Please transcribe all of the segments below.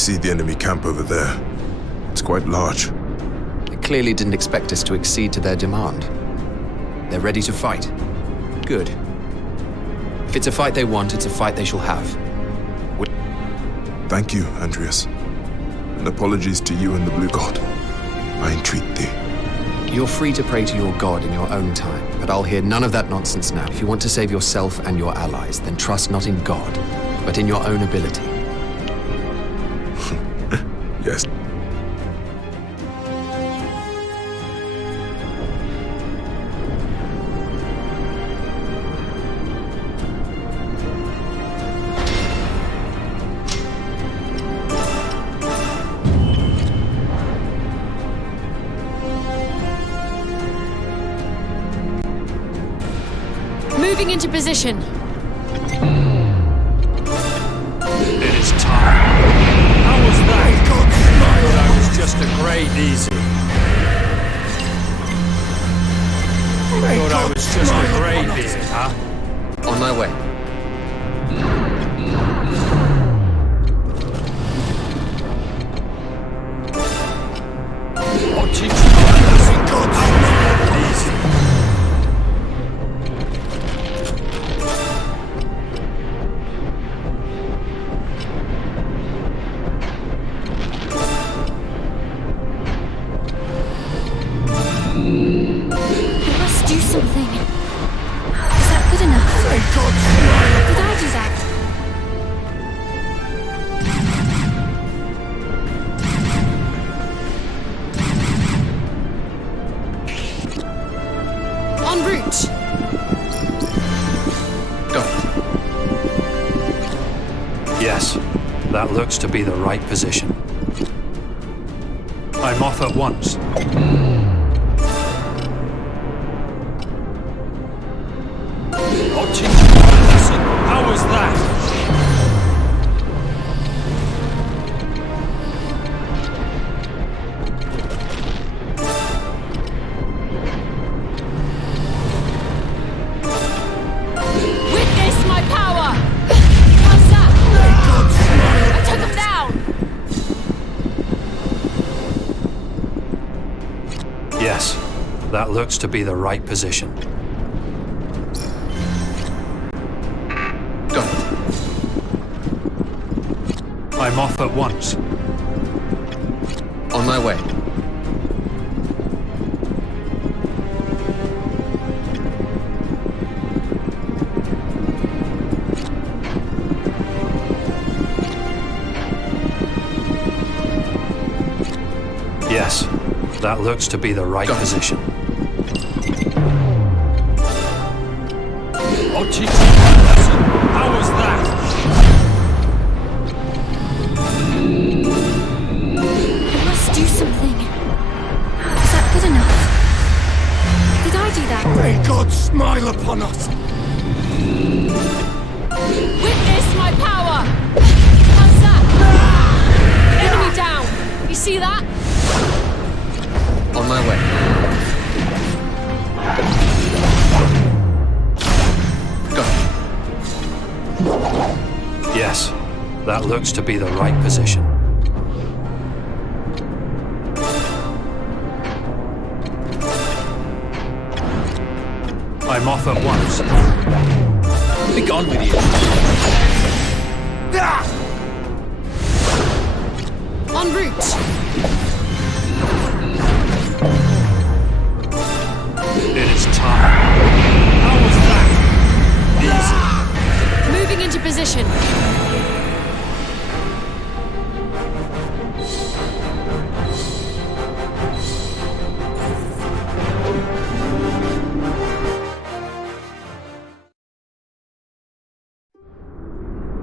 see the enemy camp over there. It's quite large. They clearly didn't expect us to accede to their demand. They're ready to fight. Good. If it's a fight they want, it's a fight they shall have. Thank you, Andreas. And apologies to you and the Blue God. I entreat thee. You're free to pray to your god in your own time, but I'll hear none of that nonsense now. If you want to save yourself and your allies, then trust not in God, but in your own ability. Yes. Moving into position. It is time. How was that? I thought I was just a grade easy. Thought I was just a grade beard, huh? On my way. I'll teach you a lesson. Easy. I must do something. Is that good enough? Did I do that? En route. Go. Yes, that looks to be the right position. I'm off at once. I'll teach you a lesson. How was that? Witness my power! How's that? I took him down! Yes, that looks to be the right position. Go. I'm off at once. On my way. Yes, that looks to be the right Go. position. I'll teach you a lesson. How was that? I must do something. Is that good enough? Did I do that? May God smile upon us! Witness my power! How's that? Enemy down! You see that? On my way. Go. Yes, that looks to be the right position. I'm off at once. Be gone with you. En route. It is time. How was that? Easy. Moving into position.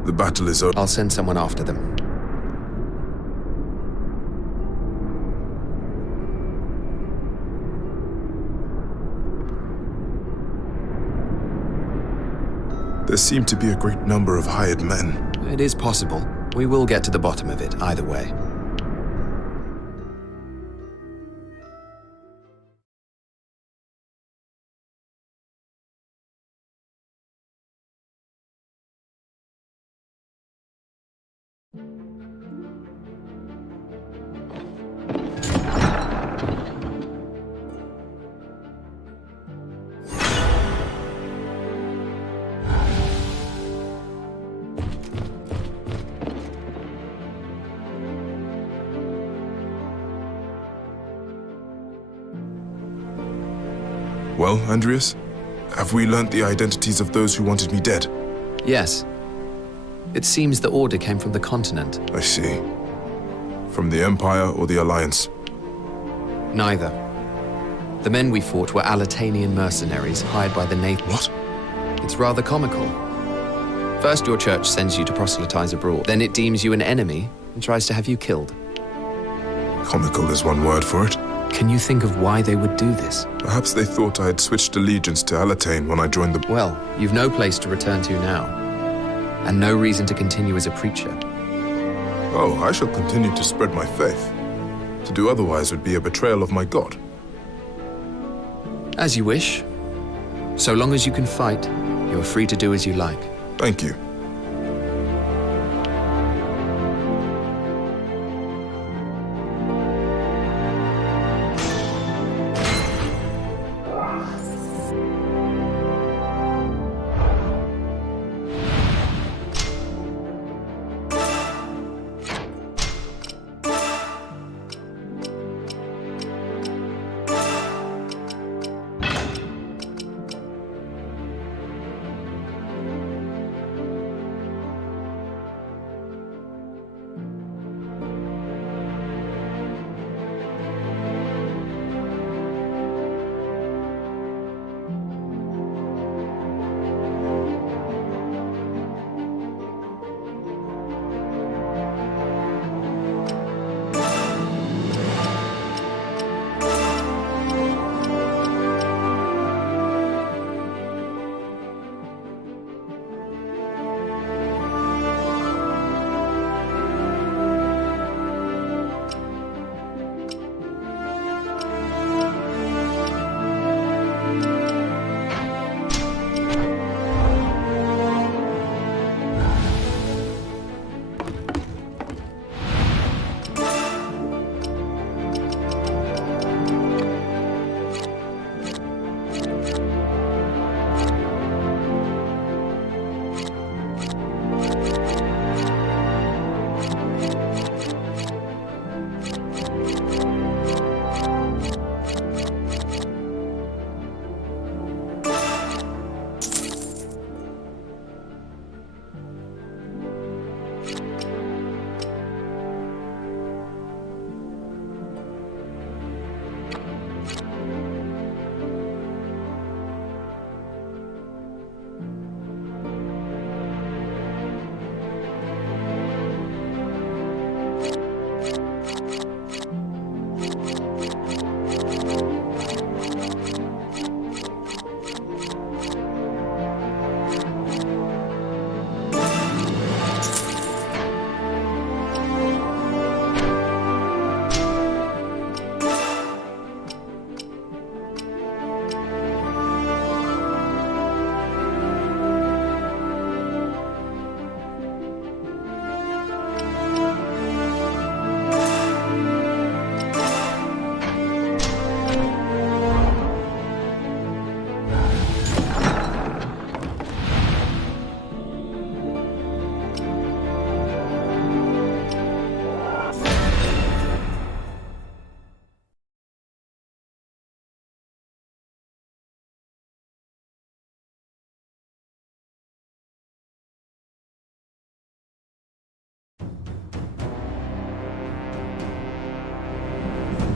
The battle is over. I'll send someone after them. There seem to be a great number of hired men. It is possible. We will get to the bottom of it, either way. Well, Andreas, have we learnt the identities of those who wanted me dead? Yes. It seems the order came from the continent. I see. From the Empire or the Alliance? Neither. The men we fought were Alatanian mercenaries hired by the Nathan. What? It's rather comical. First your church sends you to proselytize abroad, then it deems you an enemy and tries to have you killed. Comical is one word for it. Can you think of why they would do this? Perhaps they thought I had switched allegiance to Alatane when I joined the... Well, you've no place to return to now, and no reason to continue as a preacher. Oh, I shall continue to spread my faith. To do otherwise would be a betrayal of my God. As you wish. So long as you can fight, you're free to do as you like. Thank you.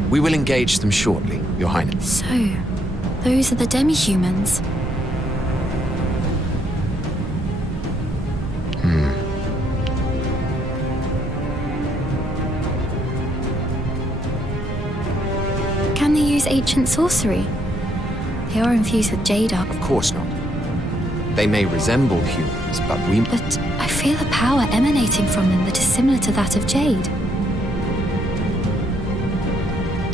We will engage them shortly, Your Highness. So, those are the demi-humans. Can they use ancient sorcery? They are infused with jade. Of course not. They may resemble humans, but we... But I feel a power emanating from them that is similar to that of jade.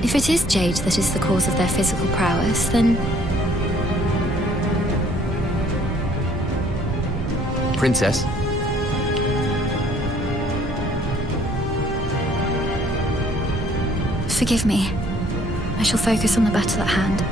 If it is jade that is the cause of their physical prowess, then... Princess? Forgive me. I shall focus on the battle at hand.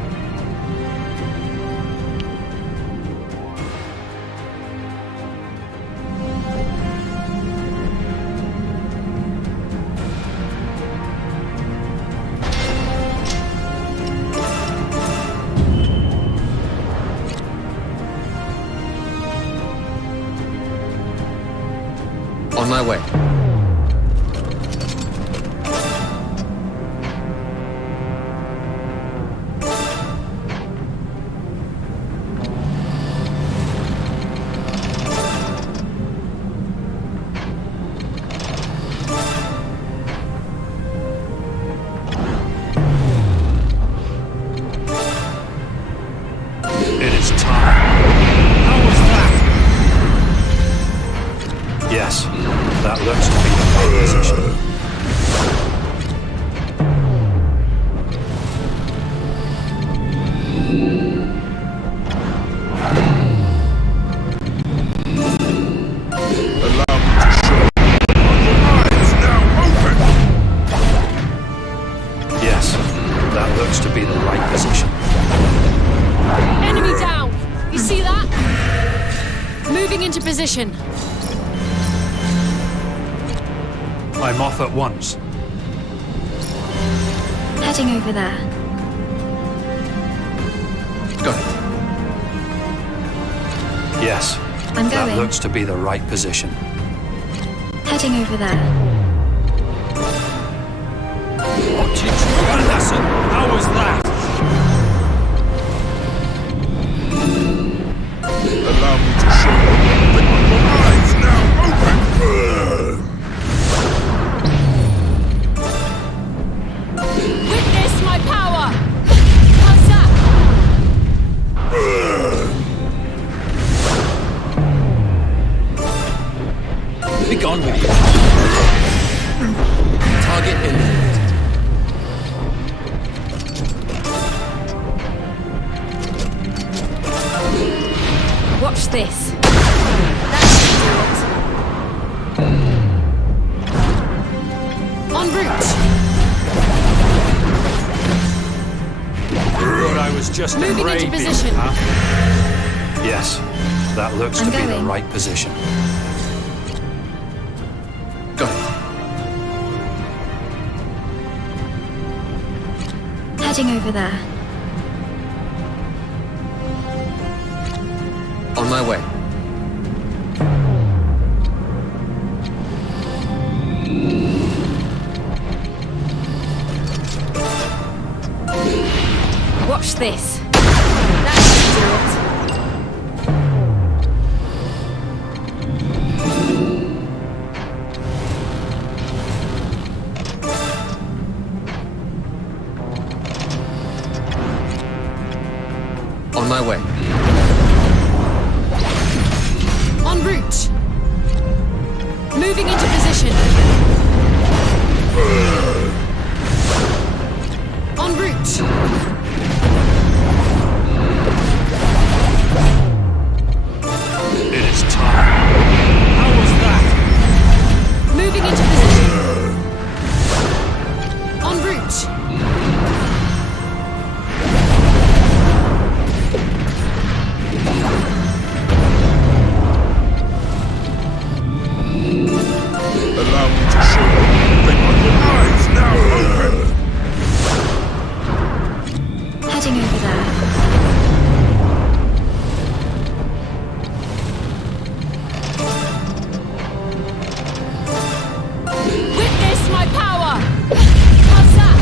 position. I'm off at once. Heading over there. Got it. Yes, I'm that going. looks to be the right position. Heading over there. What, teach you a lesson? How was that? Allow me to show you. Your eyes now open. Witness my power! How's that? Be gone with you. Target eliminated. Watch this. That should do it. En route. Thought I was just a Moving grey into bean, position. huh? Yes, that looks I'm to be the going. right position. Got it. Heading over there. On my way. Watch this. That should do it. On my way. En route. Moving into position. En route. It is time. How was that? Moving into position. En route. Allow me to show you. Your eyes now open. Heading over there. Witness my power! How's that?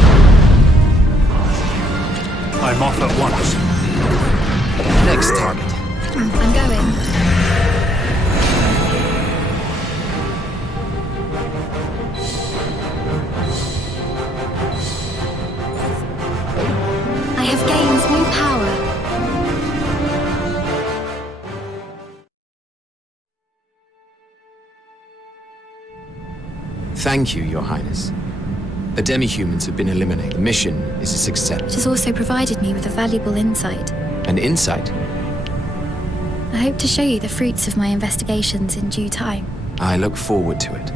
I'm off at once. Next target. I'm going. I have gained new power. Thank you, Your Highness. The demi-humans have been eliminated. The mission is a It success. has also provided me with a valuable insight. An insight? I hope to show you the fruits of my investigations in due time. I look forward to it.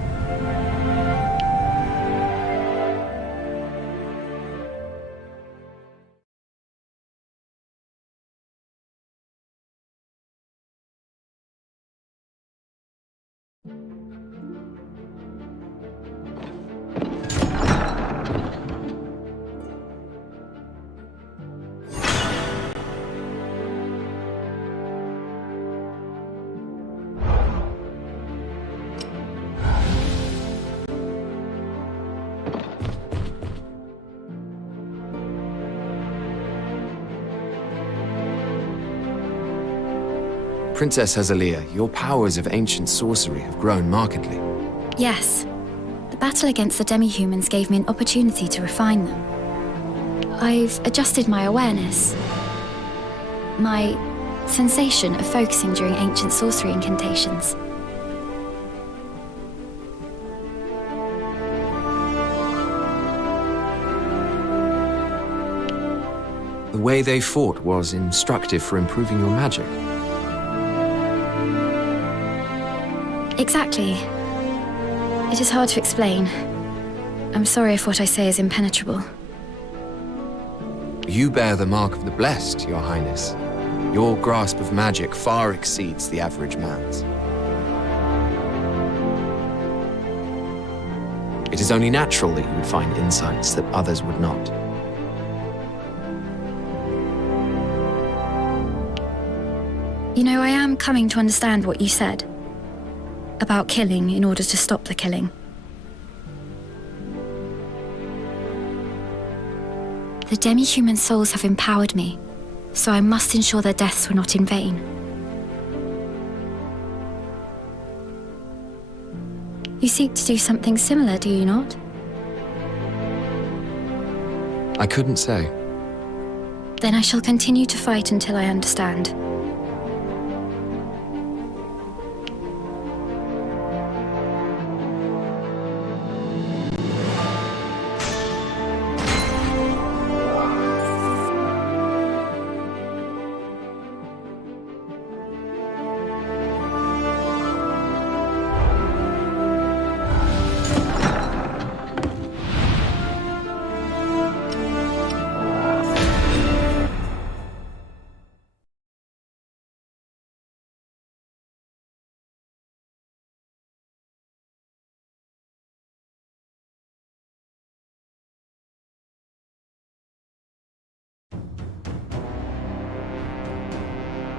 Princess Azalea, your powers of ancient sorcery have grown markedly. Yes, the battle against the demi-humans gave me an opportunity to refine them. I've adjusted my awareness, my sensation of focusing during ancient sorcery incantations. The way they fought was instructive for improving your magic. Exactly. It is hard to explain. I'm sorry if what I say is impenetrable. You bear the mark of the blessed, Your Highness. Your grasp of magic far exceeds the average man's. It is only natural that you would find insights that others would not. You know, I am coming to understand what you said about killing in order to stop the killing. The demi-human souls have empowered me, so I must ensure their deaths were not in vain. You seek to do something similar, do you not? I couldn't say. Then I shall continue to fight until I understand.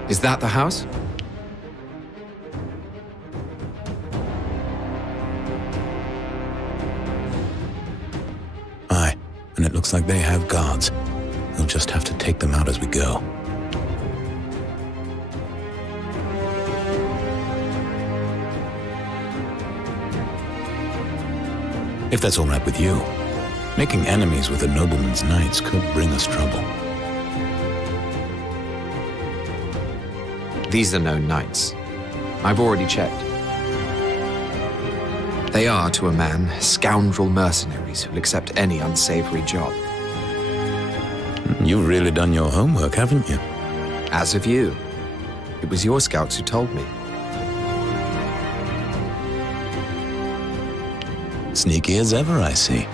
Is that the house? Aye, and it looks like they have guards. We'll just have to take them out as we go. If that's all right with you, making enemies with a nobleman's knights could bring us trouble. These are no knights. I've already checked. They are, to a man, scoundrel mercenaries who'll accept any unsavory job. You've really done your homework, haven't you? As have you. It was your scouts who told me. Sneaky as ever, I see.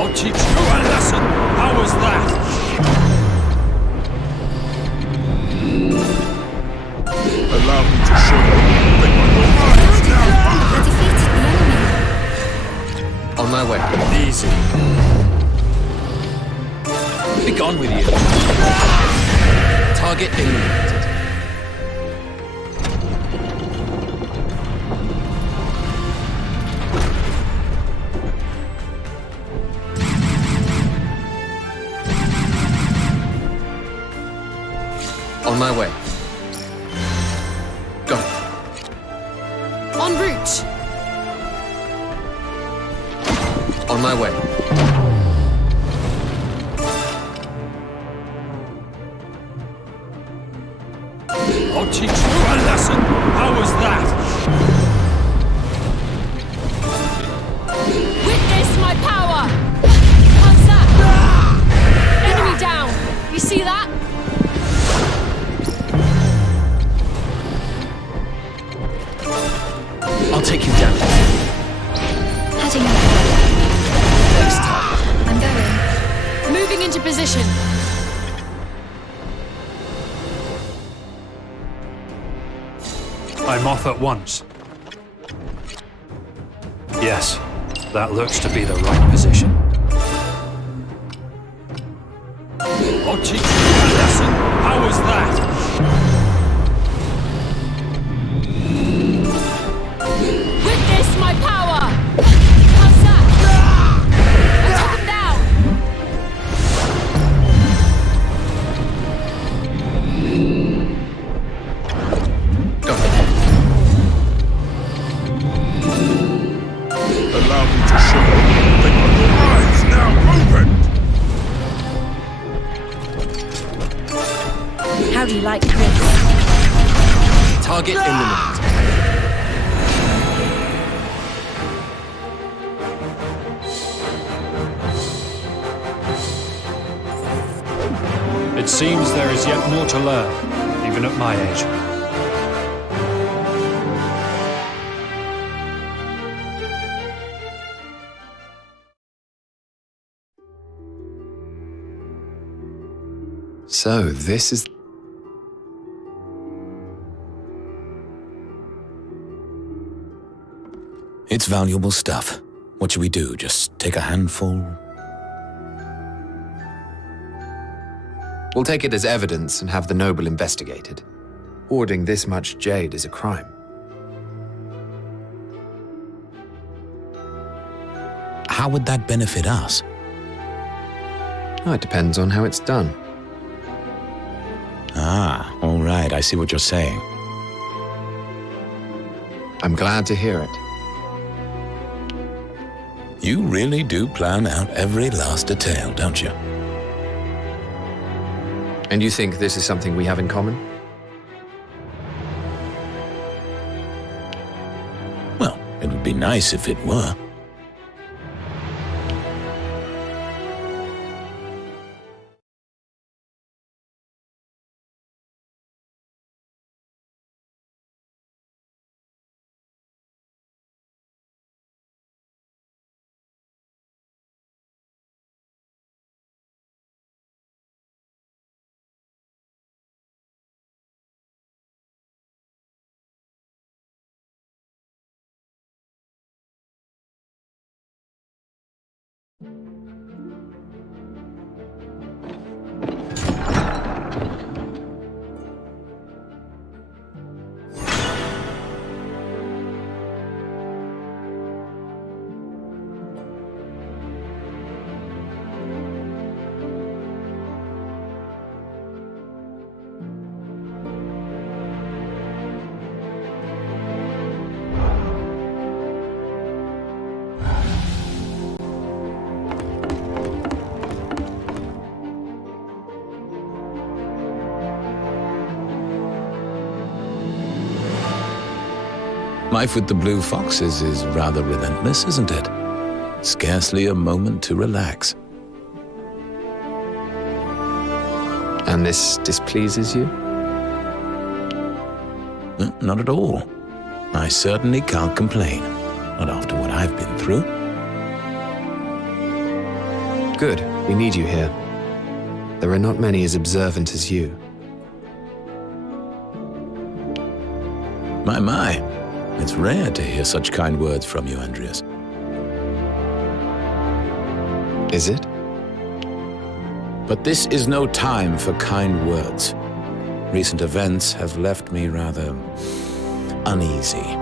I'll teach you a lesson. How was that? Allow me to show you that my eyes now I defeated the enemy. On my way. Easy. Be gone with you. Target eliminated. On my way. Go. En route. On my way. I'll teach you a lesson. How was that? Witness my power! How's that? Enemy down! You see that? I'll take you down. Heading up. Next time. I'm going. Moving into position. I'm off at once. Yes, that looks to be the right position. I'll teach you a lesson. How was that? Witness my power! How's that? I took him down! Go. allow me to show you that my eyes now opened. How do you like this? Target eliminated. It seems there is yet more to learn, even at my age. So, this is... It's valuable stuff. What should we do? Just take a handful? We'll take it as evidence and have the noble investigated. Hoarding this much jade is a crime. How would that benefit us? Oh, it depends on how it's done. Ah, all right, I see what you're saying. I'm glad to hear it. You really do plan out every last detail, don't you? And you think this is something we have in common? Well, it would be nice if it were. Life with the blue foxes is rather relentless, isn't it? Scarcely a moment to relax. And this displeases you? Not at all. I certainly can't complain. Not after what I've been through. Good. We need you here. There are not many as observant as you. My. It's rare to hear such kind words from you, Andreas. Is it? But this is no time for kind words. Recent events have left me rather uneasy.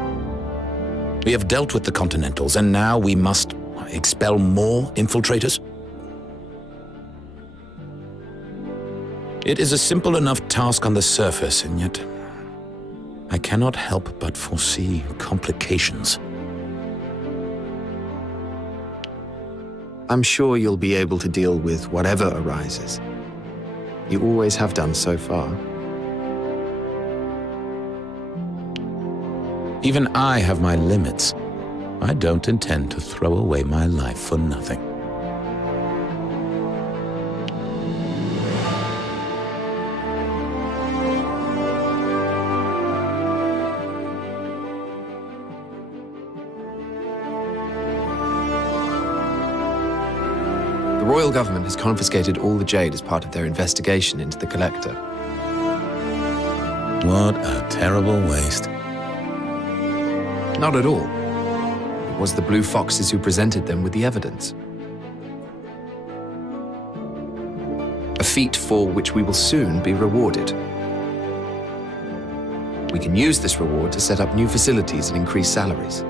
We have dealt with the Continentals, and now we must expel more infiltrators? It is a simple enough task on the surface, and yet I cannot help but foresee complications. I'm sure you'll be able to deal with whatever arises. You always have done so far. Even I have my limits. I don't intend to throw away my life for nothing. The royal government has confiscated all the jade as part of their investigation into the collector. What a terrible waste. Not at all. It was the Blue Foxes who presented them with the evidence. A feat for which we will soon be rewarded. We can use this reward to set up new facilities and increase salaries.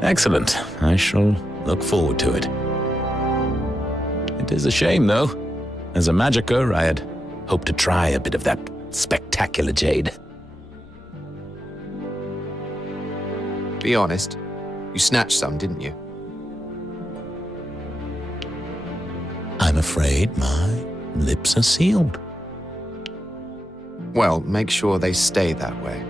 Excellent. I shall look forward to it. It is a shame, though. As a magicka, I had hoped to try a bit of that spectacular jade. Be honest. You snatched some, didn't you? I'm afraid my lips are sealed. Well, make sure they stay that way.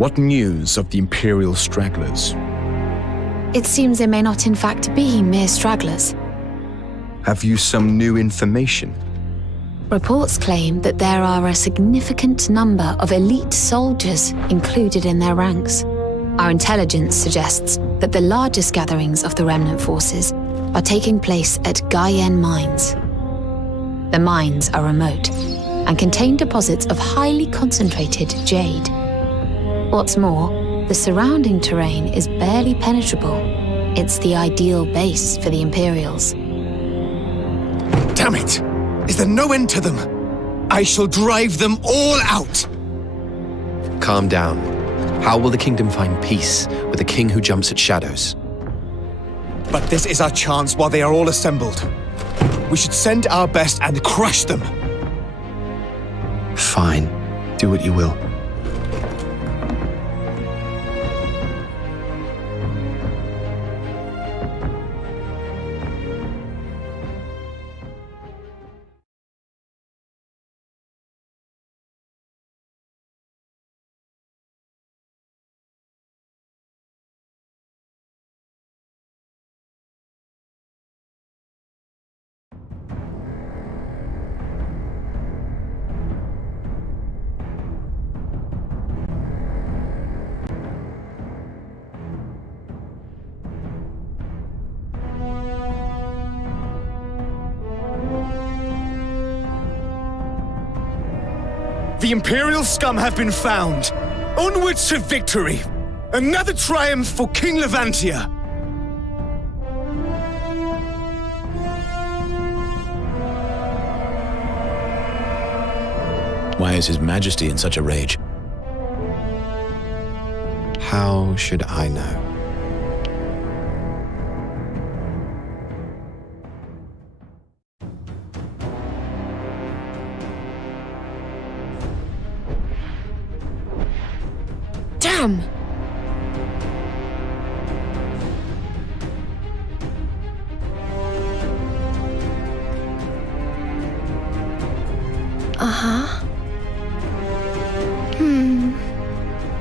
What news of the Imperial stragglers? It seems they may not in fact be mere stragglers. Have you some new information? Reports claim that there are a significant number of elite soldiers included in their ranks. Our intelligence suggests that the largest gatherings of the remnant forces are taking place at Gaian mines. The mines are remote and contain deposits of highly concentrated jade. What's more, the surrounding terrain is barely penetrable. It's the ideal base for the Imperials. Damn it! Is there no end to them? I shall drive them all out! Calm down. How will the kingdom find peace with a king who jumps at shadows? But this is our chance while they are all assembled. We should send our best and crush them. Fine. Do what you will. The Imperial scum have been found. Onwards to victory. Another triumph for King Levantia. Why is His Majesty in such a rage? How should I know? Damn!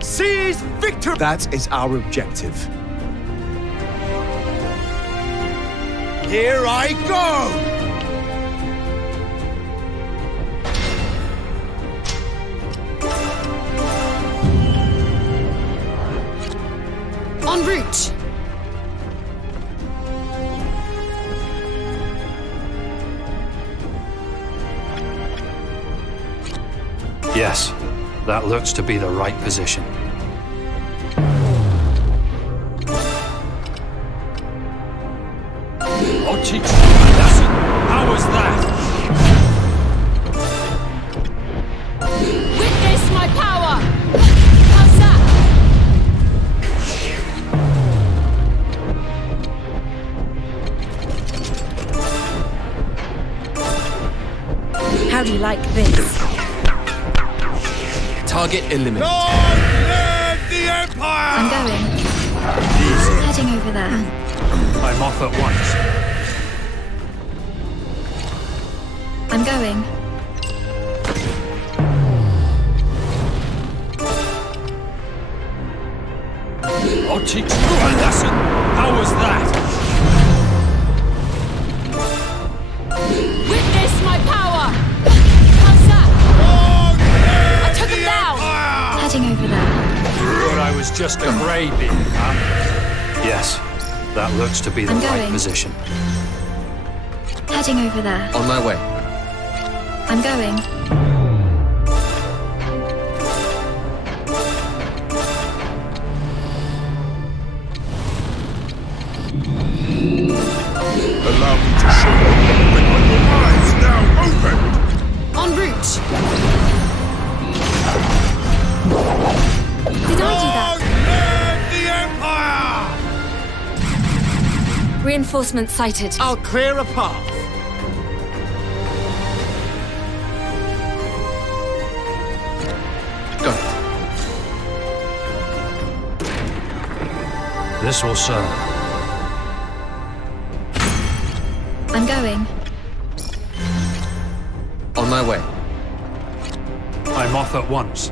Seize victory! That is our objective. Here I go! En route! Yes, that looks to be the right position. I'll teach you a lesson. How was that? Witness my power! How's that? How do you like this? Target eliminated. Long live the Empire! I'm going. Heading over there. I'm off at once. I'm going. I'll teach you a lesson. How was that? Witness my power! How's that? I took him down! Heading over there. Thought I was just a baby, huh? Yes, that looks to be the I'm right going. position. Heading over there. On my way. I'm going. Allow me to show you that are your eyes now opened! En route! Did I do that? Live the Empire! Reinforcements sighted. I'll clear a path. Go. This will serve. I'm going. On my way. I'm off at once.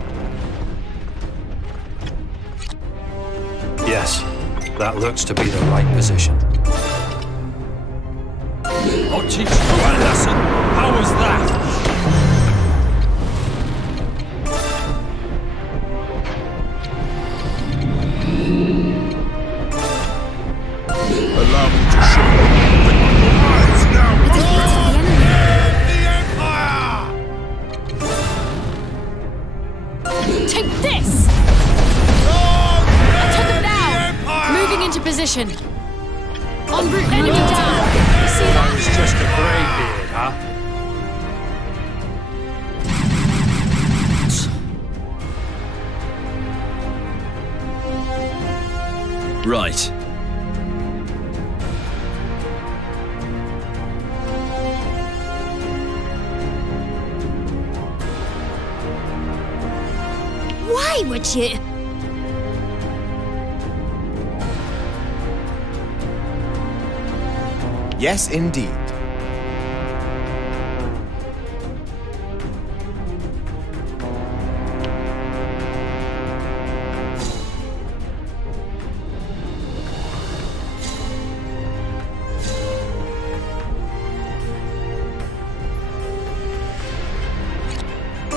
Yes, that looks to be the right position. I'll teach you a lesson. How was that? Allow me to show you that your eyes now We defeated the enemy. Take this! I took them down! Moving into position. En route, enemy down! You see I that? was just a greybeard, huh? Right. Why would you? Yes, indeed.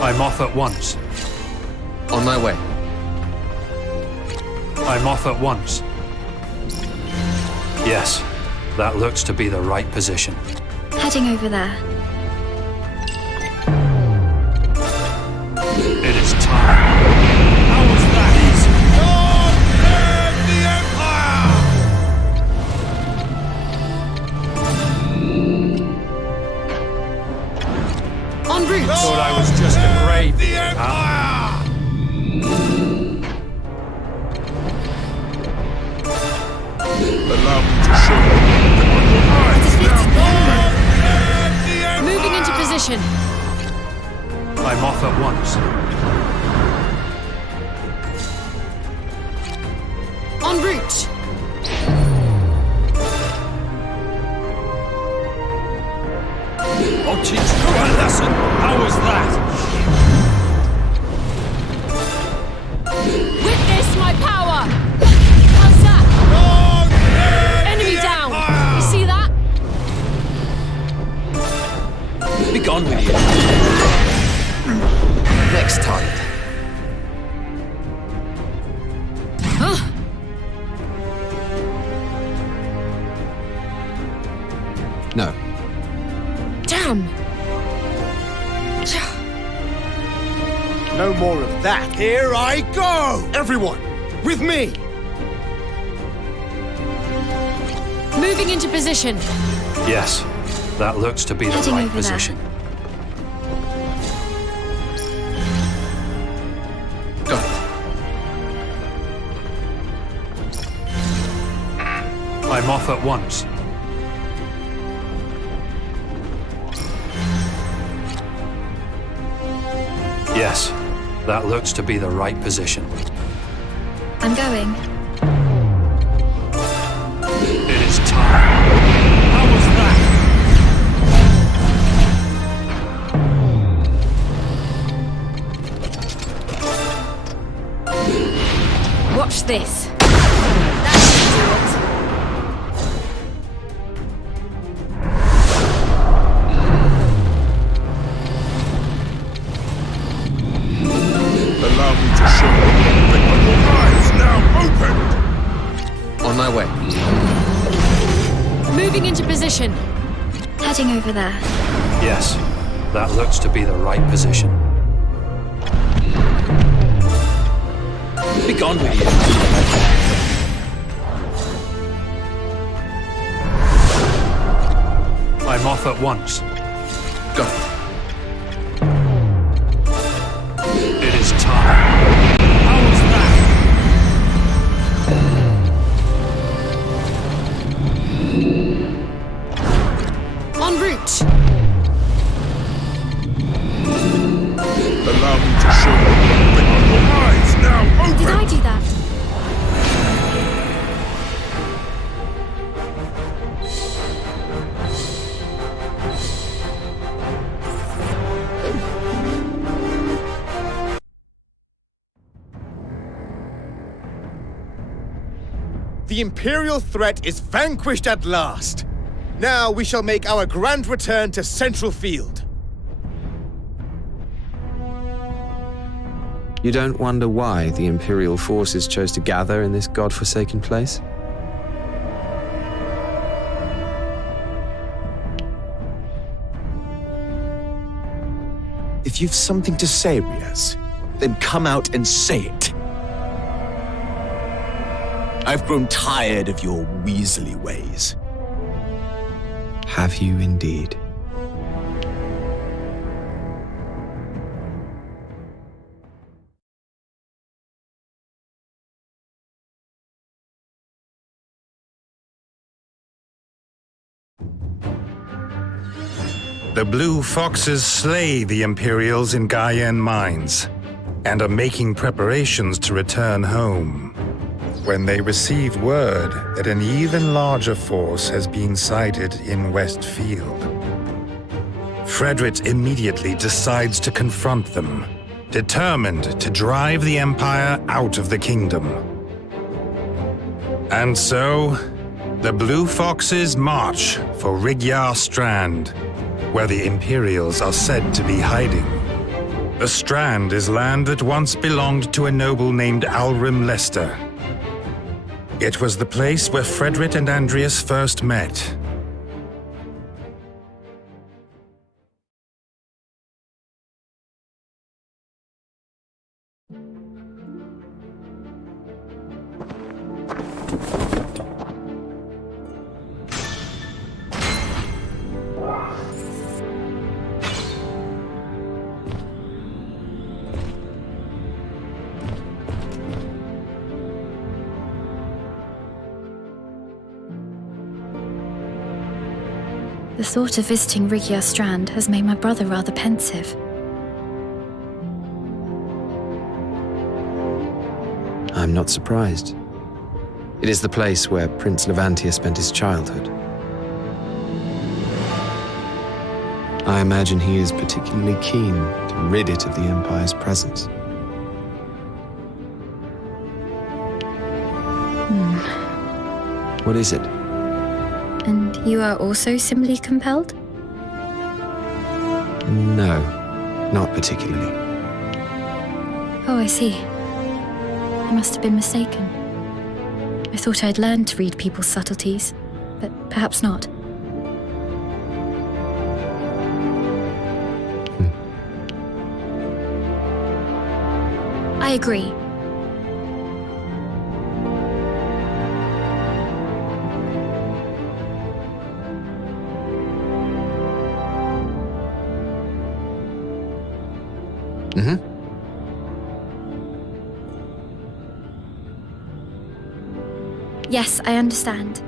I'm off at once. On my way. I'm off at once. Yes, that looks to be the right position. Heading over there. It is time. How was that easy? En route! Thought I was just a greybeard, huh? Allow me to show you that your eyes now Moving into position. I'm off at once. En route! I'll teach you a lesson. How was that? Witness my power! How's that? Enemy down! You see that? Be gone with you. Next target. No. Damn! No more of that. Here I go! Everyone, with me! Moving into position. Yes, that looks to be the Heading right over there. position. Got it. I'm off at once. Yes, that looks to be the right position. I'm going. It is time. How was that? Watch this. That should do it. allow me to show you that your eyes now opened. On my way. Moving into position. Heading over there. Yes, that looks to be the right position. Be gone with you. I'm off at once. Got it. It is time. How was that? En route. Allow me to show you that your eyes now open. Did I do that? The Imperial threat is vanquished at last. Now we shall make our grand return to Central Field. You don't wonder why the Imperial forces chose to gather in this godforsaken place? If you've something to say, Riaz, then come out and say it. I've grown tired of your weaselly ways. Have you indeed? The Blue Foxes slay the Imperials in Gaian mines, and are making preparations to return home, when they receive word that an even larger force has been sighted in Westfield. Frederick immediately decides to confront them, determined to drive the Empire out of the kingdom. And so, the Blue Foxes march for Rigyar Strand, where the Imperials are said to be hiding. The Strand is land that once belonged to a noble named Alrim Lester. It was the place where Frederick and Andreas first met. The thought of visiting Rigyar Strand has made my brother rather pensive. I'm not surprised. It is the place where Prince Levantia spent his childhood. I imagine he is particularly keen to rid it of the Empire's presence. What is it? And you are also similarly compelled? No, not particularly. Oh, I see. I must have been mistaken. I thought I'd learned to read people's subtleties, but perhaps not. I agree. Yes, I understand.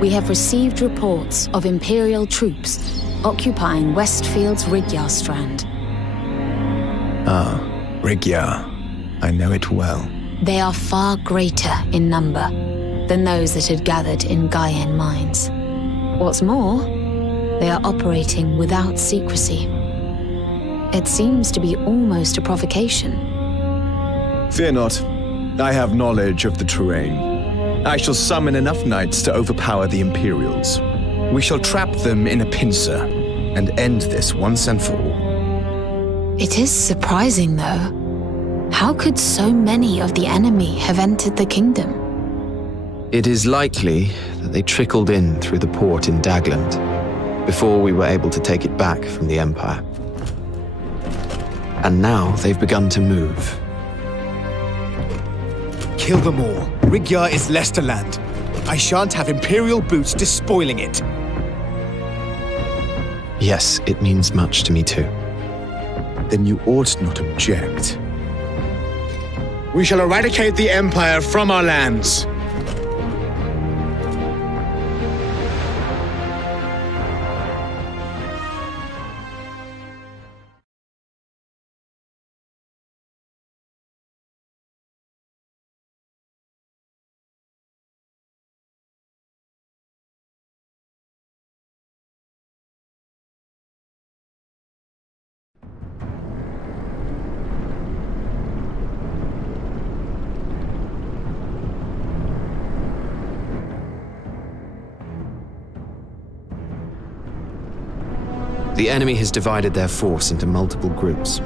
we have received reports of Imperial troops occupying Westfield's Rigyar Strand. Ah, Rigyar. I know it well. They are far greater in number than those that had gathered in Gaian mines. What's more, they are operating without secrecy. It seems to be almost a provocation. Fear not. I have knowledge of the terrain. I shall summon enough knights to overpower the Imperials. We shall trap them in a pincer and end this once and for all. It is surprising, though. How could so many of the enemy have entered the kingdom? It is likely that they trickled in through the port in Dagland before we were able to take it back from the Empire. And now they've begun to move. Kill them all. Rigyar is Leicesterland. I shan't have Imperial boots despoiling it. Yes, it means much to me too. Then you ought not object. We shall eradicate the Empire from our lands. The enemy has divided their force into multiple groups.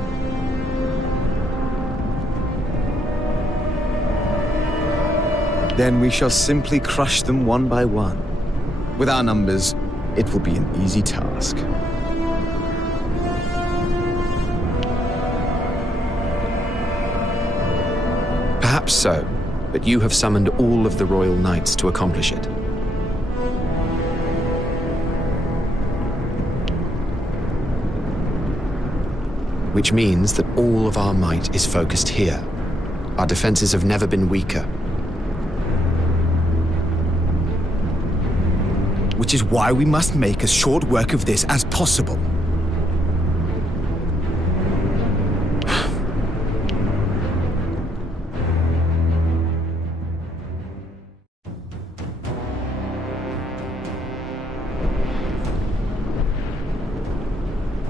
Then we shall simply crush them one by one. With our numbers, it will be an easy task. Perhaps so, but you have summoned all of the Royal Knights to accomplish it. Which means that all of our might is focused here. Our defenses have never been weaker. Which is why we must make as short work of this as possible.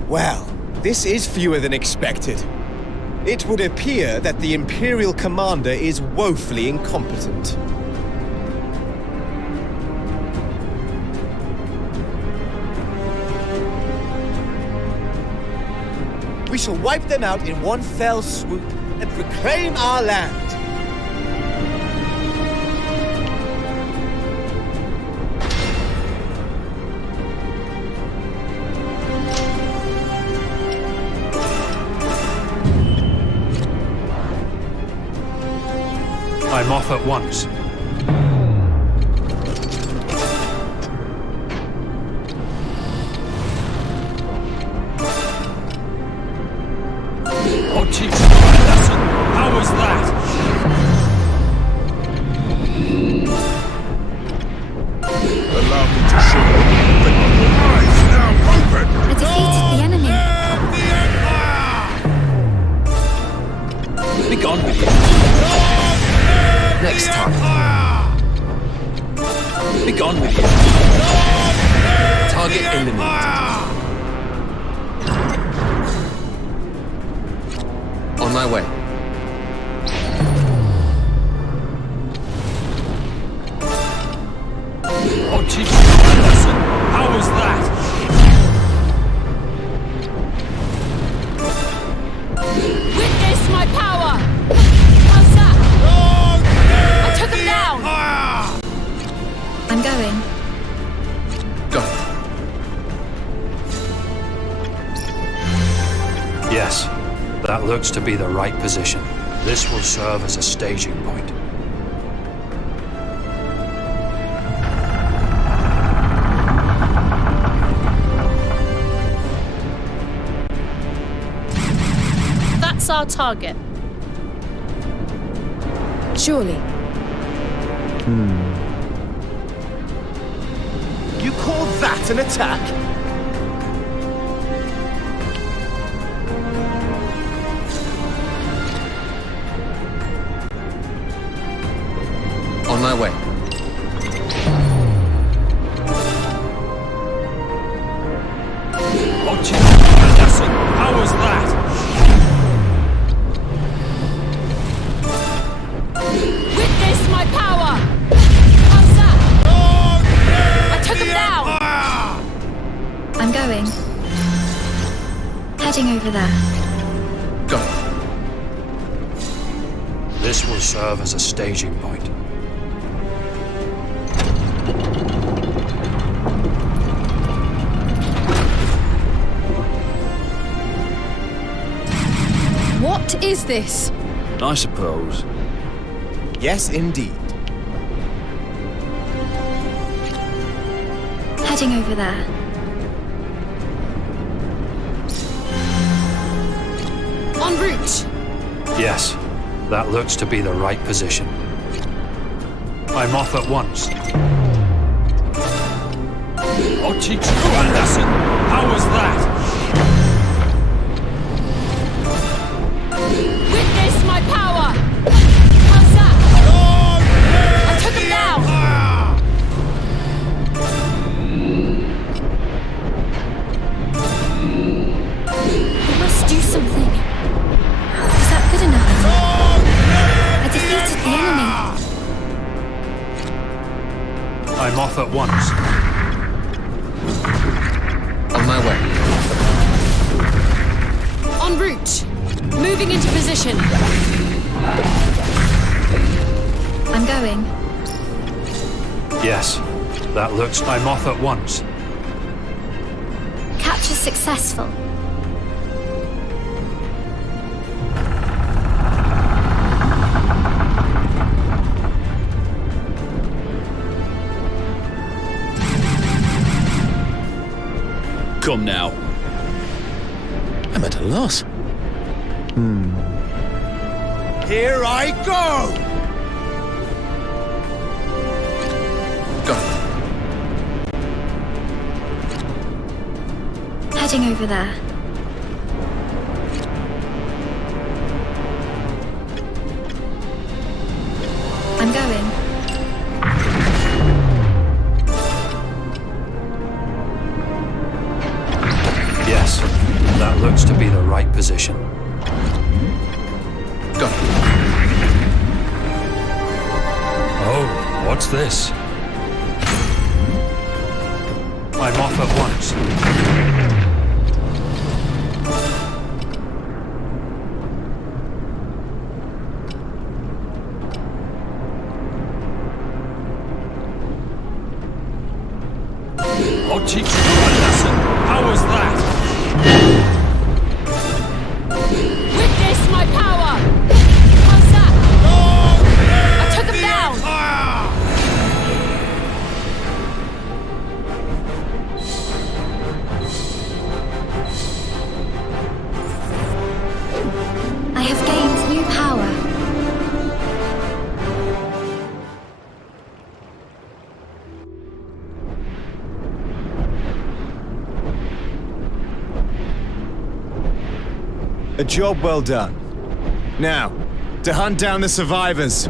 Well, this is fewer than expected. It would appear that the Imperial commander is woefully incompetent. We shall wipe them out in one fell swoop and reclaim our land. I'm off at once. I'll teach you a lesson. How was that? Allow me to show you that your eyes now open! I defeated the enemy. Be gone with you. Next time. Be gone with you. Target eliminated. On my way. I'll teach you a lesson. How was that? Witness my power! How's that? I took him down! I'm going. Go. Yes, that looks to be the right position. This will serve as a staging point. That's our target. Surely. expect an attack? On my way. How was that? Witness my power! How's that? I took him down! I'm going. Heading over there. Go. This will serve as a staging point. What is this? I suppose. Yes, indeed. Heading over there. En route! Yes, that looks to be the right position. I'm off at once. I'll teach you a lesson. How was that? Witness my power! How's that? I took him down! I must do something. Is that good enough? I defeated the enemy. I'm off at once. On my way. En route! Moving into position. I'm going. Yes, that looks... I'm off at once. Capture successful. Come now. I'm at a loss. Here I go! Go. Heading over there. I'm going. Yes, that looks to be the right position. Go. Oh, what's this? I'm off at once. I'll teach you a lesson. How was that? Witness my power! How's that? I took him down! I have gained new power. A job well done. Now, to hunt down the survivors.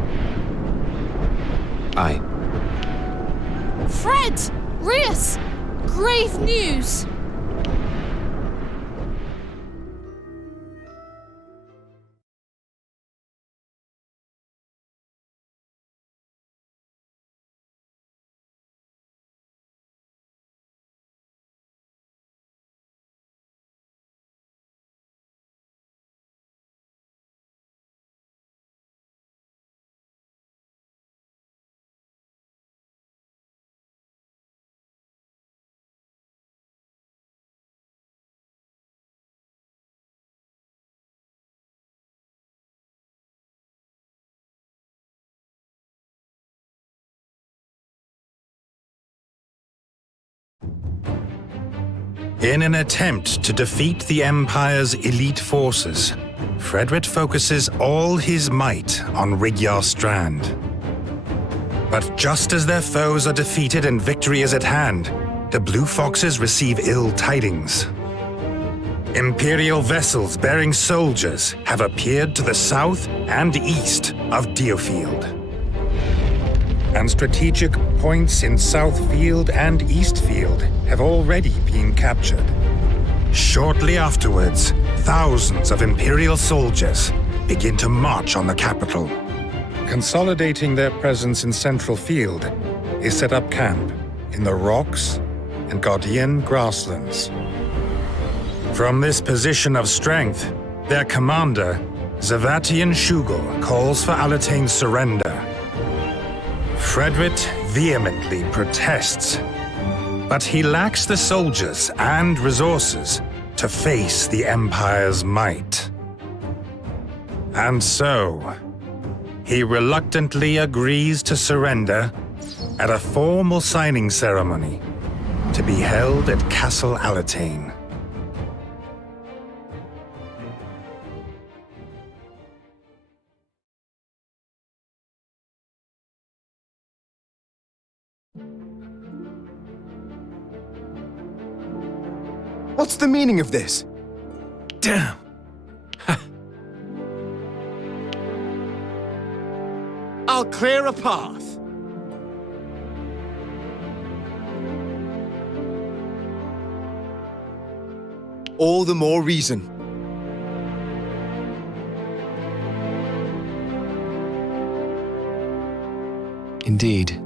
Aye. Fred! Rias! Grave news! In an attempt to defeat the Empire's elite forces, Frederick focuses all his might on Rigyar Strand. But just as their foes are defeated and victory is at hand, the Blue Foxes receive ill tidings. Imperial vessels bearing soldiers have appeared to the south and east of Diofield. And strategic points in Southfield and Eastfield have already been captured. Shortly afterwards, thousands of Imperial soldiers begin to march on the capital. Consolidating their presence in Central Field, they set up camp in the rocks and Gaudian grasslands. From this position of strength, their commander, Zavatian Shugor, calls for Alatane's surrender. Frederick vehemently protests, but he lacks the soldiers and resources to face the Empire's might. And so, he reluctantly agrees to surrender at a formal signing ceremony to be held at Castle Alatane. What's the meaning of this? Damn! I'll clear a path. All the more reason. Indeed.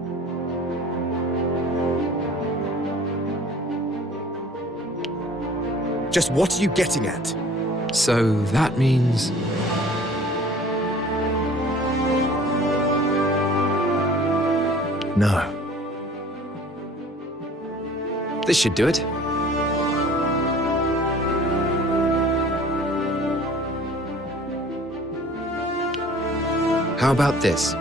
Just what are you getting at? So that means... No. This should do it. How about this?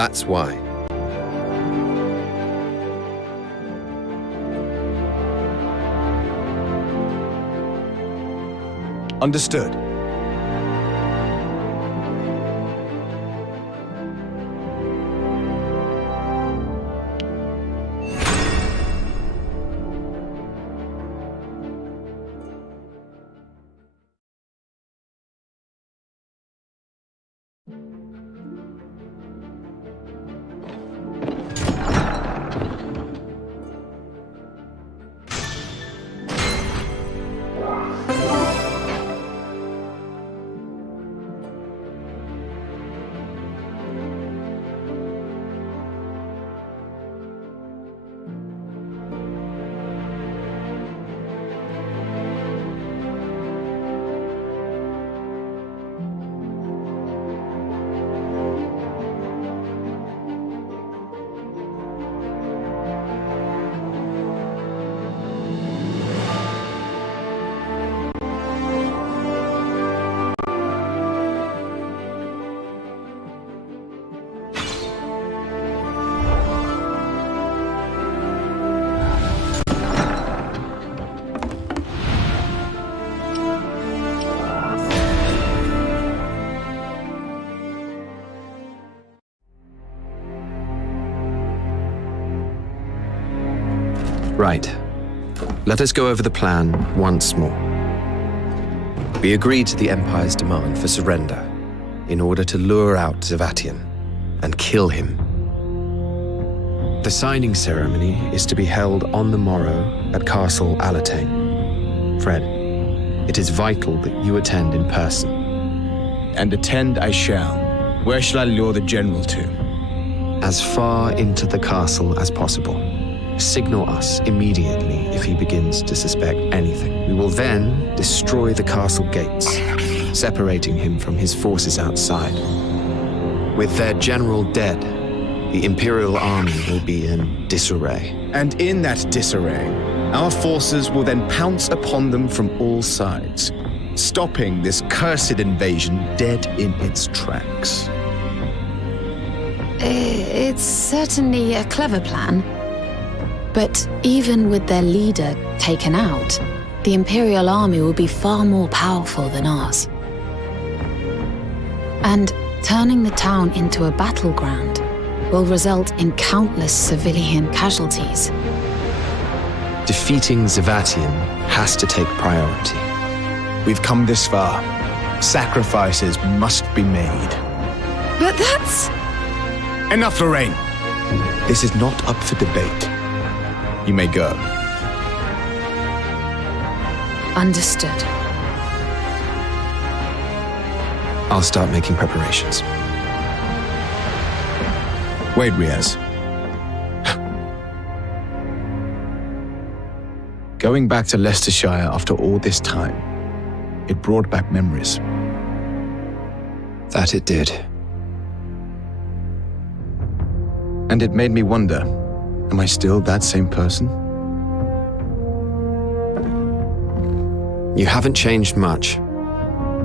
That's why. Understood. Right. Let us go over the plan once more. We agreed to the Empire's demand for surrender in order to lure out Zavatian and kill him. The signing ceremony is to be held on the morrow at Castle Alatane. Fred, it is vital that you attend in person. And attend I shall. Where shall I lure the general to? As far into the castle as possible. Signal us immediately if he begins to suspect anything. We will then destroy the castle gates, separating him from his forces outside. With their general dead, the Imperial army will be in disarray. And in that disarray, our forces will then pounce upon them from all sides, stopping this cursed invasion dead in its tracks. It's certainly a clever plan. But even with their leader taken out, the Imperial army will be far more powerful than ours. And turning the town into a battleground will result in countless civilian casualties. Defeating Zavatian has to take priority. We've come this far. Sacrifices must be made. But that's... Enough, Lorraine. This is not up for debate. You may go. Understood. I'll start making preparations. Wait, Riaz. Going back to Leicestershire after all this time, it brought back memories. That it did. And it made me wonder, am I still that same person? You haven't changed much.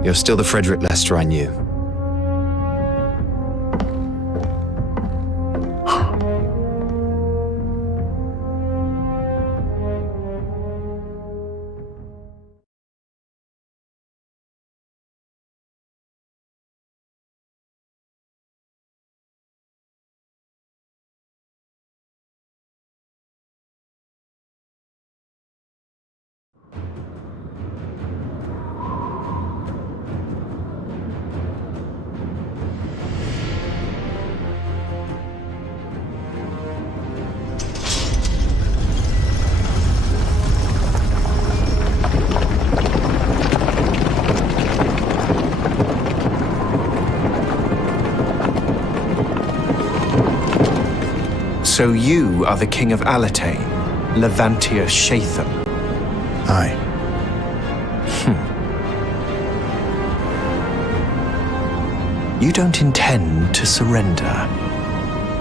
You're still the Frederick Lester I knew. So you are the King of Alatane, Levantia Shatham. Aye. You don't intend to surrender.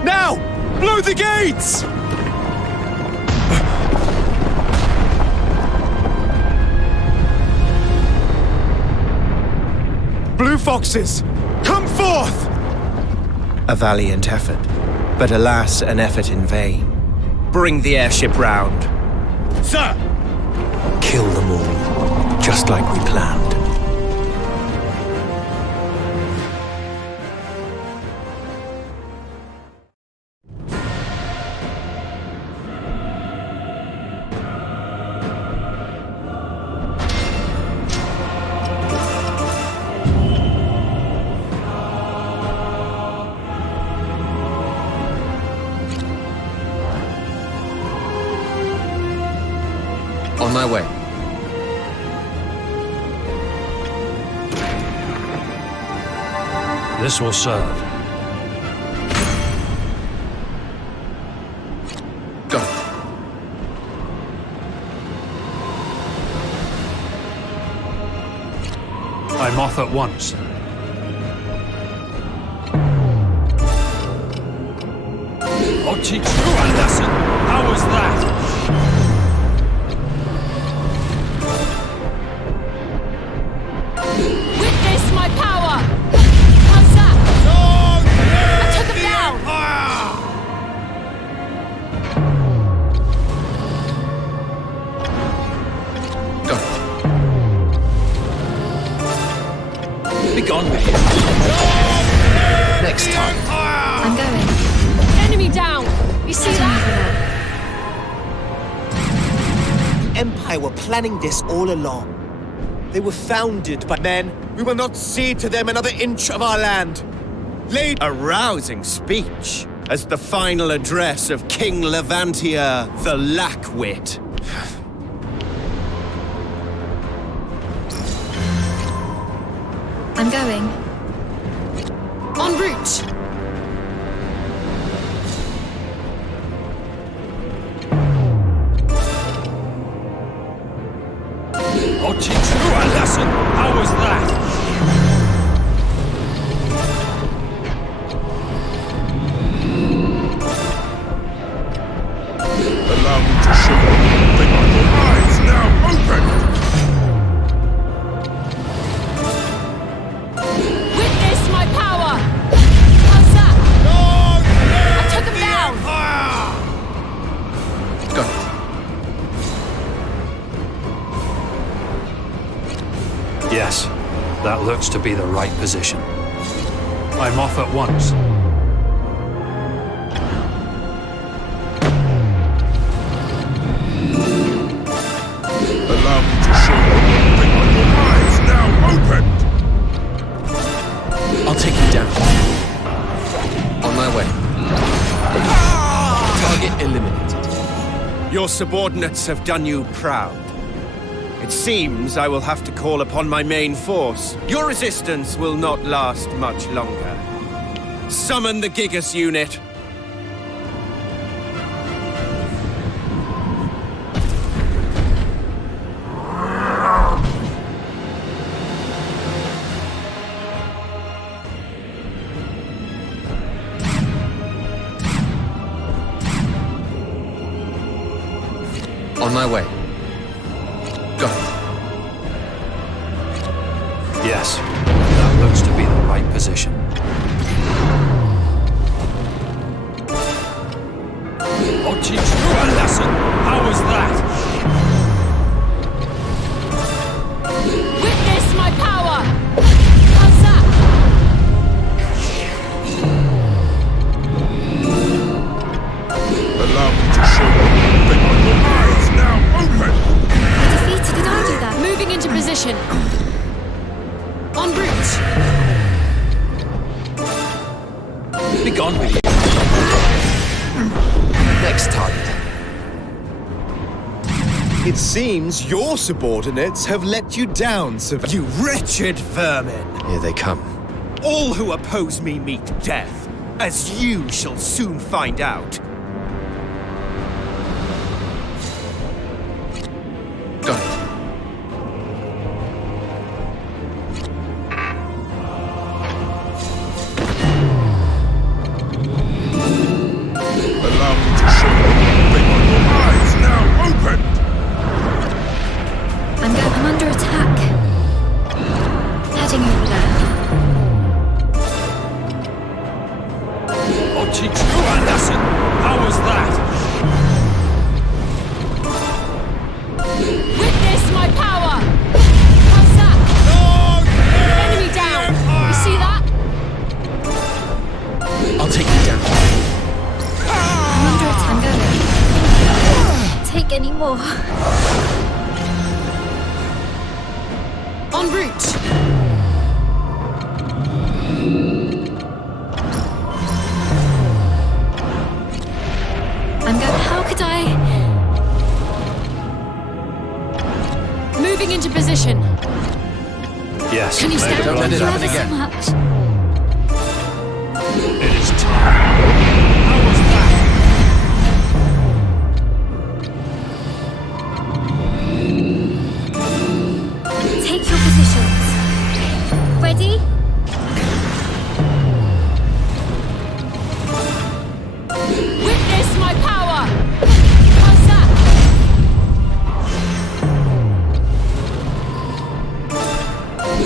Now! Blow the gates! Blue Foxes, come forth! A valiant effort, but alas, an effort in vain. Bring the airship round. Sir! Kill them all, just like we planned. On my way. This will serve. Go. I'm off at once. I'll teach you a lesson. How was that? Witness my power! How's that? I took him down! Be gone with you. Next time. I'm going. Enemy down! You see that? The Empire were planning this all along. They were founded by men. We will not cede to them another inch of our land. Laid A rousing speech as the final address of King Levantia the Lackwit. I'm going. En route! I'll teach you a lesson. How was that? Allow me to show you. They are your eyes now open! Witness my power! How's that? I took him down! Go. Yes, that looks to be the right position. I'm off at once. Allow me to show you one thing on your eyes now opened! I'll take you down. On my way. Target eliminated. Your subordinates have done you proud. It seems I will have to call upon my main force. Your resistance will not last much longer. Summon the Gigas unit. On my way. Got it. Yes, that looks to be the right position. I'll teach you a lesson. How was that? Witness my power! How's that? Allow me to show you one thing on your eyes now open! Defeated, did I do that? Moving into position. En route. Be gone with you. Next target. It seems your subordinates have let you down, Silphy. You wretched vermin! Here they come. All who oppose me meet death, as you shall soon find out. Got it. Allow me to show you one thing on your eyes now opened! I'm under attack. Heading over there. I'll teach you a lesson. How was that? Witness my power! How's that? Enemy down! You see that? I'll take you down. I'm under attack. I'm going. Take any more. En route. I'm going. How could I? Moving into position. Yes, Can you stand? Don't let it Thank happen you ever again. so much. it is time. How was that? Take your positions. Ready? Witness my power! How's that?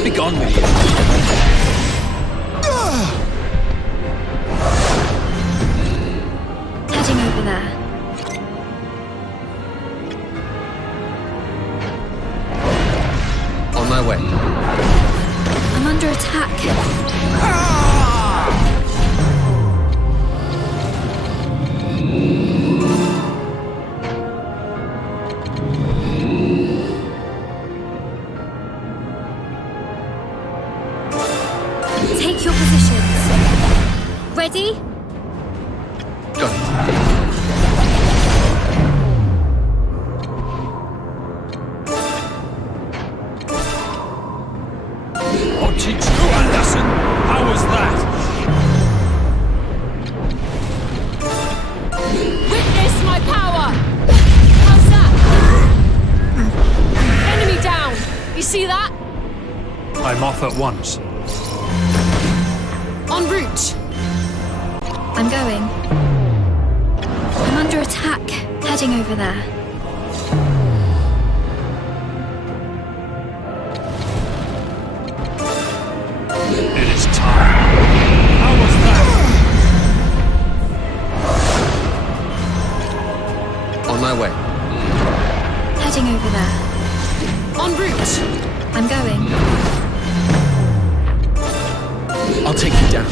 Be gone with you. Heading over there. On my way. I'm under attack. Take your positions. Ready? Got it. I'll teach you a lesson. How was that? Witness my power! How's that? Enemy down! You see that? I'm off at once. En route. I'm going. I'm under attack. Heading over there. It is time. How was that? On my way. Heading over there. En route. I'm going. I'll take you down.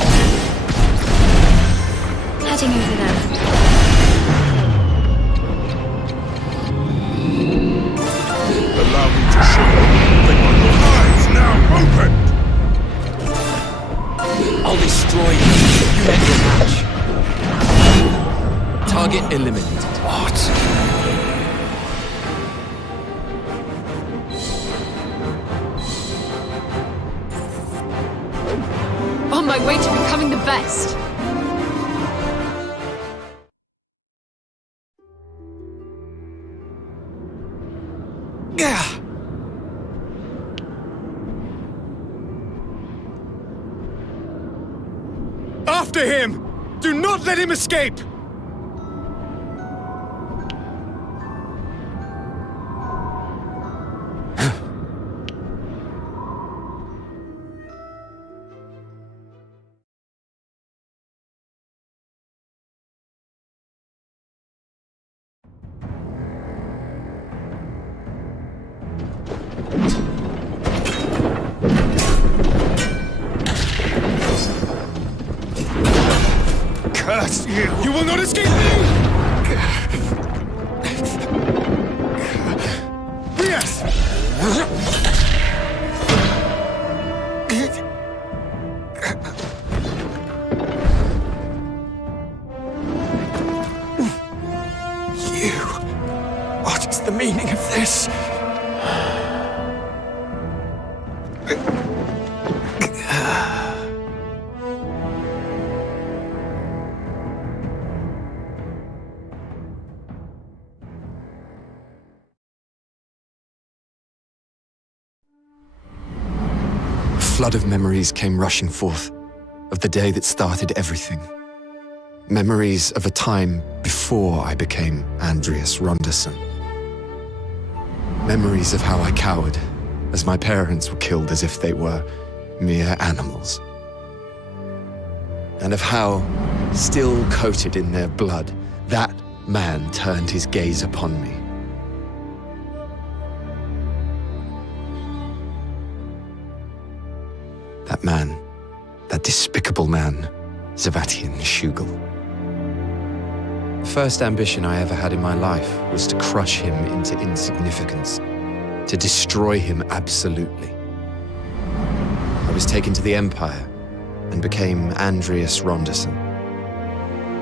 Heading over there. Allow me to show you that your eyes now open! I'll destroy you. You met your match. Target eliminated. What? On my way to becoming the best. After him! Do not let him escape! Curse you! You will not escape me! Yes! You. What is the meaning of this? A flood of memories came rushing forth of the day that started everything. Memories of a time before I became Andreas Ronderson. Memories of how I cowered as my parents were killed as if they were mere animals. And of how, still coated in their blood, that man turned his gaze upon me. That man, that despicable man, Zavatian Shugel. The first ambition I ever had in my life was to crush him into insignificance, to destroy him absolutely. I was taken to the Empire and became Andreas Ronderson.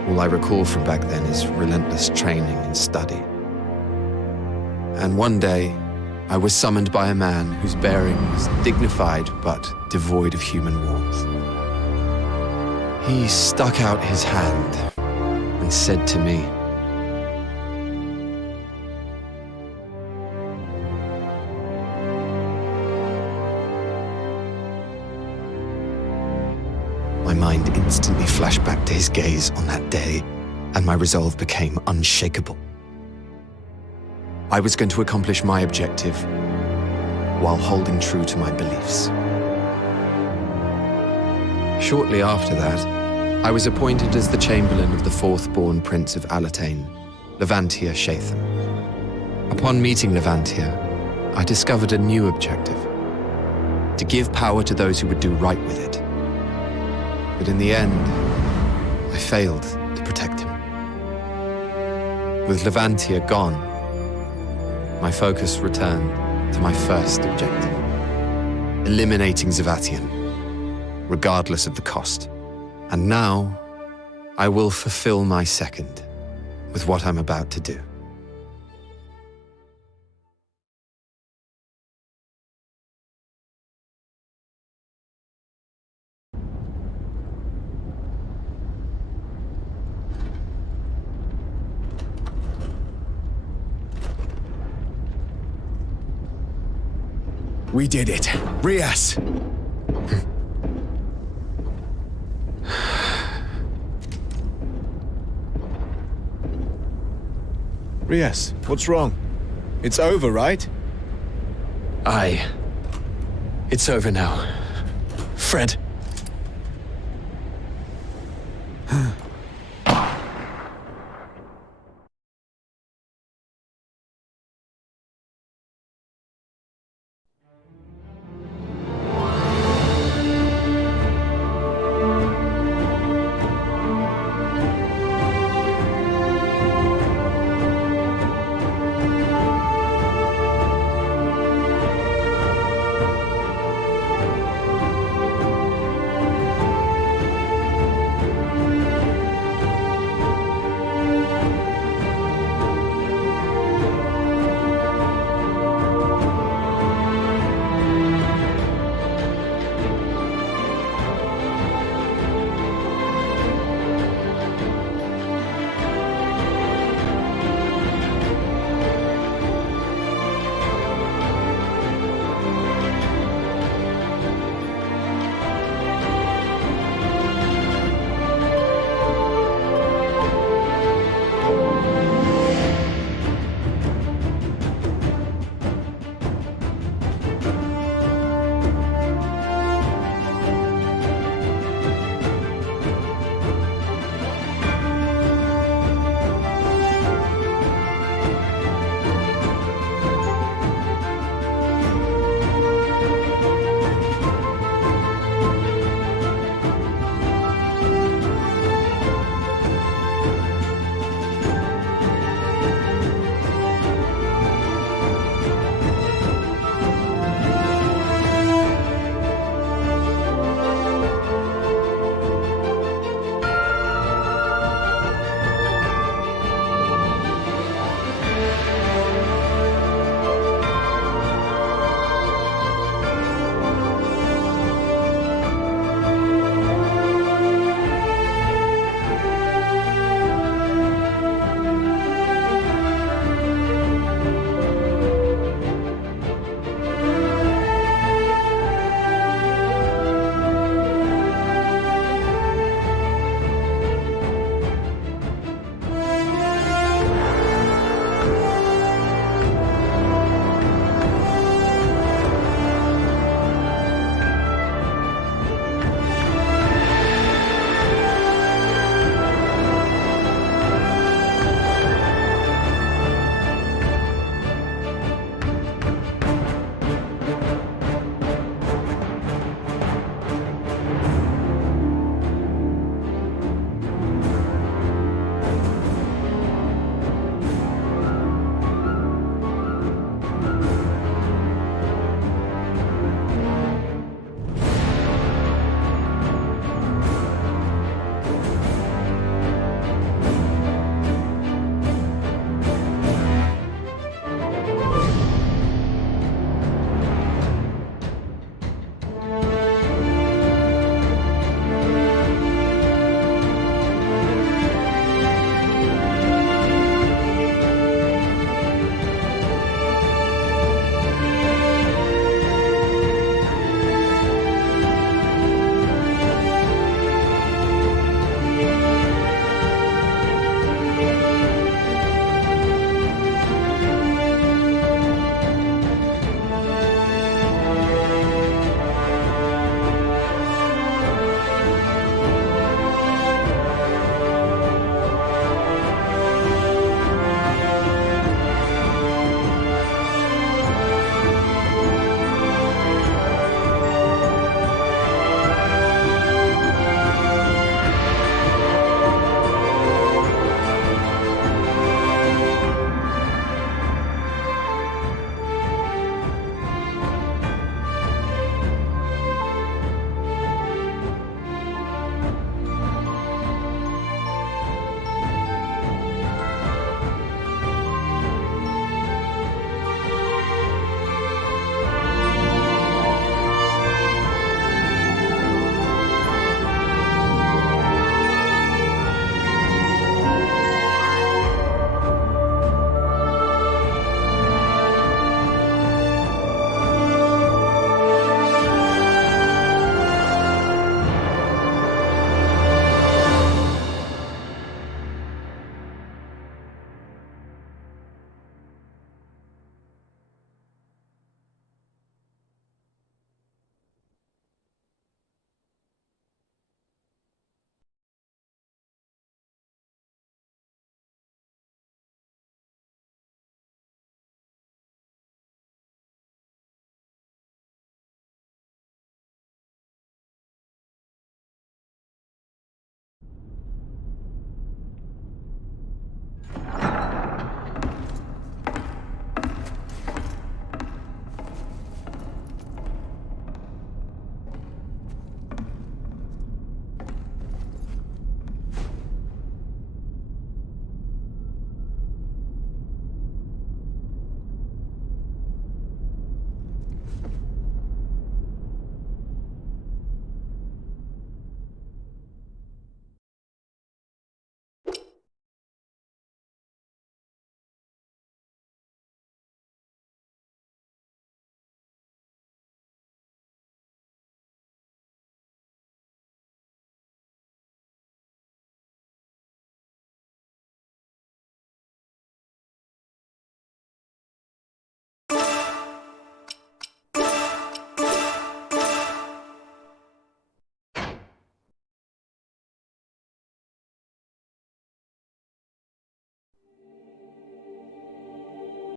All I recall from back then is relentless training and study. And one day, I was summoned by a man whose bearing was dignified but devoid of human warmth. He stuck out his hand and said to me, my mind instantly flashed back to his gaze on that day, and my resolve became unshakable. I was going to accomplish my objective while holding true to my beliefs. Shortly after that, I was appointed as the Chamberlain of the fourth-born Prince of Alatain, Levantia Shatham. Upon meeting Levantia, I discovered a new objective: to give power to those who would do right with it. But in the end, I failed to protect him. With Levantia gone, my focus returned to my first objective: eliminating Zavatian, regardless of the cost. And now, I will fulfill my second with what I'm about to do. We did it. Rias! Rias, what's wrong? It's over, right? Aye. It's over now. Fred.